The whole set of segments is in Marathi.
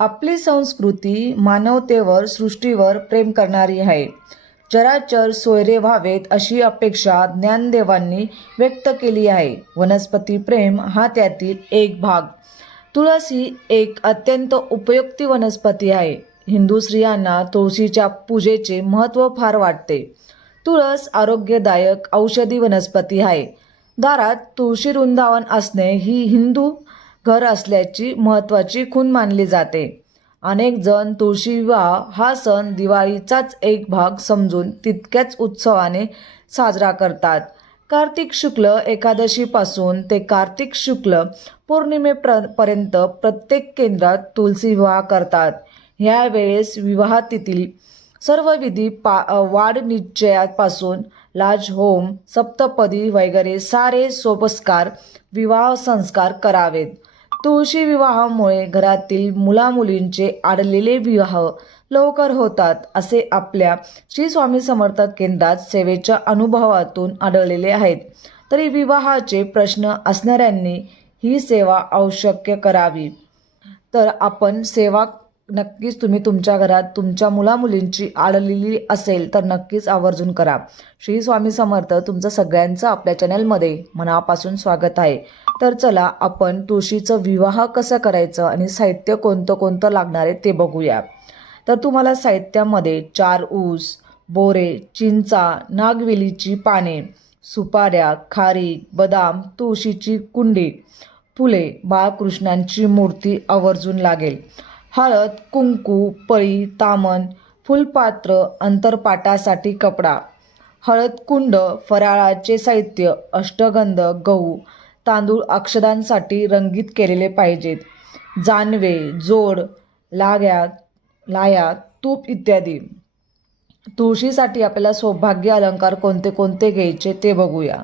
आपली संस्कृती मानवतेवर सृष्टीवर प्रेम करणारी आहे. चराचर सोयरे व्हावेत अशी अपेक्षा ज्ञानदेवांनी व्यक्त केली आहे. वनस्पती प्रेम हा त्यातील एक भाग. तुळस ही एक अत्यंत उपयुक्ती वनस्पती आहे. हिंदू स्त्रियांना तुळशीच्या पूजेचे महत्त्व फार वाटते. तुळस आरोग्यदायक औषधी वनस्पती आहे. दारात तुळशी वृंदावन असणे ही हिंदू घर असल्याची महत्त्वाची खूण मानली जाते. अनेक जण तुळशी विवाह हा सण दिवाळीचाच एक भाग समजून तितक्याच उत्सवाने साजरा करतात. कार्तिक शुक्ल एकादशीपासून ते कार्तिक शुक्ल पौर्णिमेप्र पर्यंत प्रत्येक केंद्रात तुलसी विवाह करतात. ह्या वेळेस विवाहातील सर्व विधी पा वाढ निश्चयापासून लाज होम सप्तपदी वगैरे सारे सोपस्कार विवाह संस्कार करावेत. तुळशी विवाहामुळे घरातील मुलामुलींचे आडलेले विवाह लवकर होतात असे आपल्या श्री स्वामी समर्थ केंद्रात सेवेच्या अनुभवातून आढळलेले आहेत. तरी विवाहाचे प्रश्न असणाऱ्यांनी ही सेवा आवश्यक करावी. तर आपण सेवा नक्कीच तुम्ही तुमच्या घरात तुमच्या मुलामुलींची आडलेली असेल तर नक्कीच आवर्जून करा. श्री स्वामी समर्थ तुमचं सगळ्यांचं आपल्या चॅनलमध्ये मनापासून स्वागत आहे. तर चला आपण तुळशीचं विवाह कसं करायचं आणि साहित्य कोणतं कोणतं लागणार आहे ते बघूया. तर तुम्हाला साहित्यामध्ये चार ऊस बोरे चिंचा नागवेलीची पाने सुपाऱ्या खारी बदाम तुळशीची कुंडी फुले बाळकृष्णांची मूर्ती आवर्जून लागेल. हळद कुंकू पळी तामण फुलपात्र अंतरपाटासाठी कपडा. हळद कुंड फराळाचे साहित्य अष्टगंध गहू तांदूळ अक्षदांसाठी रंगीत केलेले पाहिजेत. जानवे जोड लाग्या लाया तूप इत्यादी. तुळशीसाठी आपल्याला सौभाग्य अलंकार कोणते कोणते घ्यायचे ते बघूया.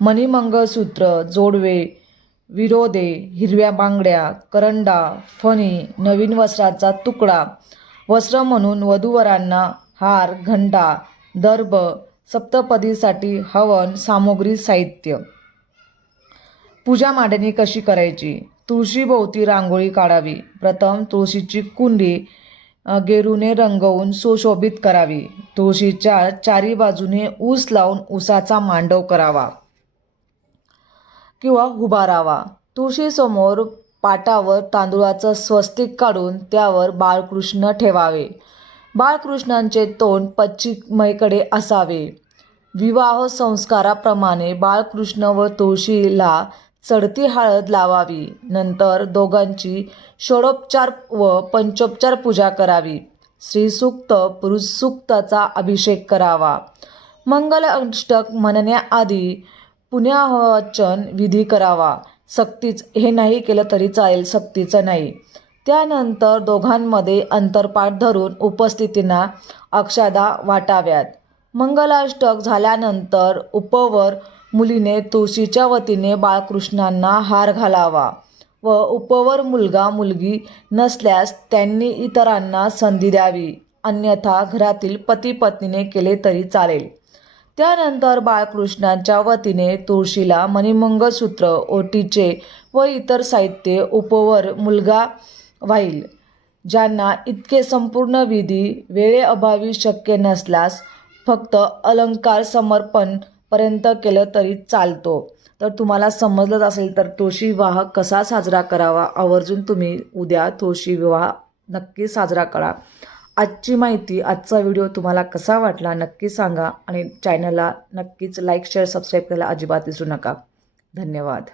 मणिमंगळसूत्र जोडवे विरोदे हिरव्या बांगड्या करंडा फणी नवीन वस्त्राचा तुकडा. वस्त्र म्हणून वधूवरांना हार घंटा दर्भ सप्तपदीसाठी हवन सामुग्री साहित्य. पूजा मांडणी कशी करायची? तुळशीभोवती रांगोळी काढावी. प्रथम तुळशीची कुंडी गेरूने रंगवून सुशोभित करावी. तुळशीच्या चारी बाजूने ऊस लावून ऊसाचा मांडव करावा किंवा उभारावा तुळशीसमोर पाटावर तांदूळाचं स्वस्तिक काढून त्यावर बाळकृष्ण ठेवावे. बाळकृष्णांचे तोंड पश्चिमेकडे असावे. विवाह संस्काराप्रमाणे बाळकृष्ण व तुळशीला चढती हळद लावावी. नंतर दोघांची षोडोपचार व पंचोपचार पूजा करावी. श्रीसूक्त पुरुष सूक्ताचा अभिषेक करावा. मंगल अष्टक म्हणण्याआधी पुण्यावाचन विधी करावा. सक्तीच हे नाही केलं तरी चालेल सक्तीचं नाही. त्यानंतर दोघांमध्ये अंतरपाठ धरून उपस्थितींना अक्षदा वाटाव्यात. मंगलाष्टक झाल्यानंतर उपवर मुलीने तुळशीच्या वतीने बाळकृष्णांना हार घालावा व उपवर मुलगा मुलगी नसल्यास त्यांनी इतरांना संधी द्यावी अन्यथा घरातील पती पत्नीने केले तरी चालेल. त्यानंतर बाळकृष्णांच्या वतीने तुळशीला मणिमंगळसूत्र ओटीचे व इतर साहित्य उपवर मुलगा व्हाईल ज्यांना इतके संपूर्ण विधी वेळेअभावी शक्य नसल्यास फक्त अलंकार समर्पण पर्यंत केलं तरी चालतो. तर तुम्हाला समजलंच असेल तर तुळशी विवाह कसा साजरा करावा? आवर्जून तुम्ही उद्या तुळशी विवाह नक्की साजरा करा. आजची माहिती आजचा व्हिडिओ तुम्हाला कसा वाटला नक्की सांगा आणि चॅनलला नक्कीच लाईक शेअर सबस्क्राईब करायला अजिबात विसरू नका. धन्यवाद.